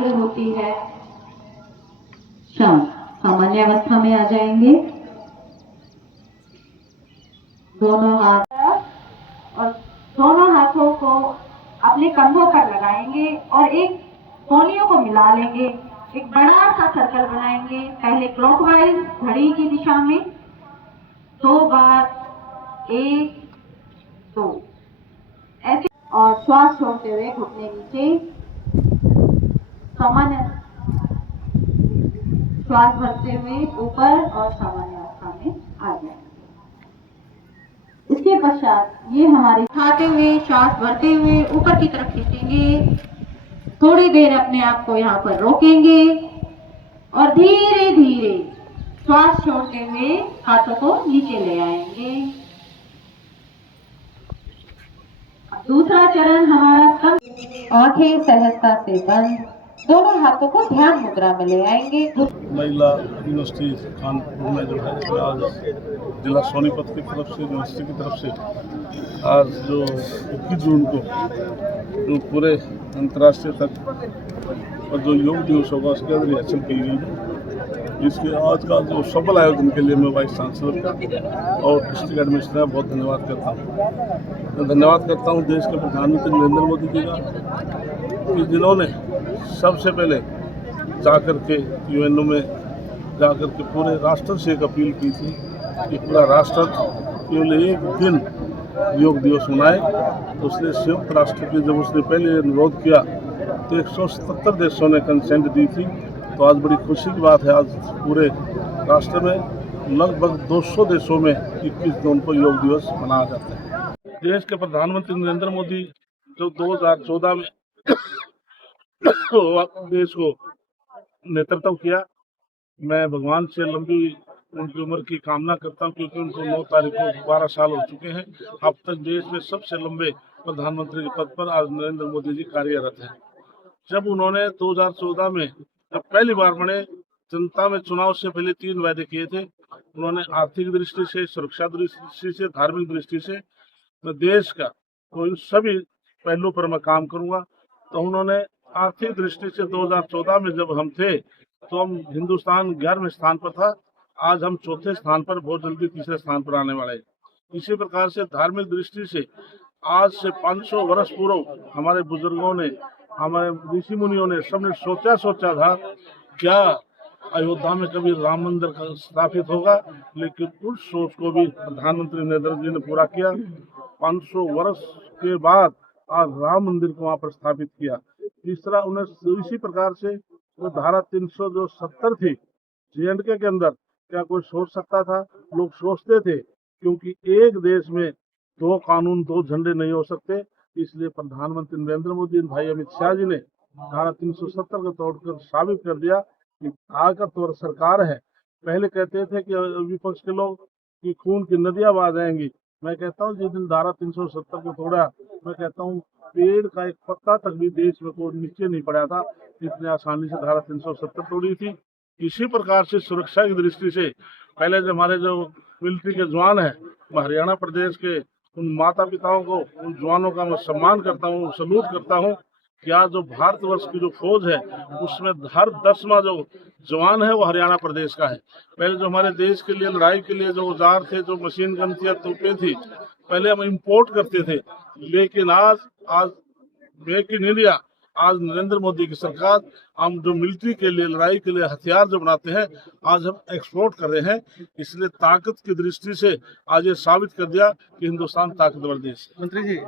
एकाग्र होती है। शांत सामान्य अवस्था में आ जाएंगे। दोनों हाथ और दोनों हाथों को अपने कंधों पर लगाएंगे और एक कोहनियों को मिला लेंगे। एक बड़ा सा सर्कल बनाएंगे। पहले क्लॉकवाइज घड़ी की दिशा में 2 बार, 1 2 ऐसे, और श्वास छोड़ते हुए घुटने नीचे, सामान्य श्वास भरते हुए ऊपर और सामान्य अवस्था में आ जाए। इसके पश्चात ये हमारे उठाते हुए श्वास भरते हुए ऊपर की तरफ खींचेंगे। थोड़ी देर अपने आप को यहाँ पर रोकेंगे और धीरे धीरे श्वास छोड़ते हुए हाथों को नीचे ले आएंगे। दूसरा चरण हमारा कम, आंखें सहजता से बंद, दोनों हाथों को ध्यान मुद्रा में ले आएंगे। महिला यूनिवर्सिटी कानपुर में जो है आज जिला सोनीपत की तरफ से, यूनिवर्सिटी की तरफ से आज जो 21 जून को जो पूरे अंतर्राष्ट्रीय तक और जो योग दिवस होगा उसके अंदर रिहर्सल की गई है। इसके आज का जो सफल आयोजन के लिए मैं वाइस चांसलर का और डिस्ट्रिक्ट एडमिनिस्ट्रेटर का बहुत धन्यवाद करता हूँ। मैं धन्यवाद करता हूँ देश के प्रधानमंत्री नरेंद्र मोदी जी का कि जिन्होंने सबसे पहले जाकर के यूएनओ में जाकर के पूरे राष्ट्र से एक अपील की थी कि पूरा राष्ट्र केवल एक दिन योग दिवस मनाए। तो उसने संयुक्त राष्ट्र के जब उसने पहले अनुरोध किया तो 177 देशों ने कंसेंट दी थी। तो आज बड़ी खुशी की बात है, आज पूरे राष्ट्र में लगभग 200 देशों में 21 जून को योग दिवस मनाया जाता है। देश के प्रधानमंत्री नरेंद्र मोदी जो 2014 में देश को नेतृत्व किया, मैं भगवान से लंबी उनकी उम्र की कामना करता हूं क्योंकि उनको 9 तारीख को 12 साल हो चुके हैं। अब तक देश में सबसे लंबे प्रधानमंत्री के पद पर आज नरेंद्र मोदी जी कार्यरत हैं। जब उन्होंने 2014 में जब पहली बार बने, जनता में चुनाव से पहले 3 वायदे किए थे। उन्होंने आर्थिक दृष्टि से, सुरक्षा दृष्टि से, धार्मिक दृष्टि से मैं देश का तो इन सभी पहलू पर मैं काम करूंगा। तो उन्होंने आर्थिक दृष्टि से 2014 में जब हम थे तो हम हिंदुस्तान 11वें स्थान पर था। आज हम 4थे स्थान पर, बहुत जल्दी 3रे स्थान पर आने वाले हैं। इसी प्रकार से धार्मिक दृष्टि से आज से 500 वर्ष पूर्व हमारे बुजुर्गों ने, हमारे ऋषि मुनियों ने, सबने सोचा था क्या अयोध्या में कभी राम मंदिर स्थापित होगा, लेकिन उस सोच को भी प्रधानमंत्री नरेंद्र जी ने पूरा किया। 500 वर्ष के बाद आज राम मंदिर को वहाँ पर स्थापित किया। तीसरा, उन्हें इसी प्रकार से वो धारा 370 थी जे&के के अंदर, क्या कोई सोच सकता था? लोग सोचते थे क्योंकि एक देश में 2 कानून, 2 झंडे नहीं हो सकते। इसलिए प्रधानमंत्री नरेंद्र मोदी, भाई अमित शाह जी ने धारा 370 को तोड़कर साबित कर दिया कि ताकतवर सरकार है। पहले कहते थे कि विपक्ष के लोग कि खून की नदियां बहा जाएंगी। मैं कहता हूँ जिस दिन धारा 370 को तोड़ा, मैं कहता हूँ पेड़ का एक पत्ता तक भी देश में कोई नीचे नहीं पड़ा था, इतनी आसानी से धारा 370 तोड़ी थी। इसी प्रकार से सुरक्षा की दृष्टि से पहले जो हमारे जो मिलिट्री के जवान हैं, हरियाणा प्रदेश के उन माता पिताओं को, उन जवानों का मैं सम्मान करता हूँ, सल्यूट करता हूँ कि आज जो भारतवर्ष की जो फौज है उसमें हर 10वां जो जवान है वो हरियाणा प्रदेश का है। पहले जो हमारे देश के लिए लड़ाई के लिए जो औजार थे, जो मशीन गन थी या तोपें थी, पहले हम इंपोर्ट करते थे, लेकिन आज मेक इन इंडिया, आज नरेंद्र मोदी की सरकार, हम जो मिलिट्री के लिए, लड़ाई के लिए हथियार जो बनाते हैं, आज हम एक्सपोर्ट कर रहे हैं। इसलिए ताकत की दृष्टि से आज ये साबित कर दिया कि हिंदुस्तान ताकतवर देश है। मंत्री जी,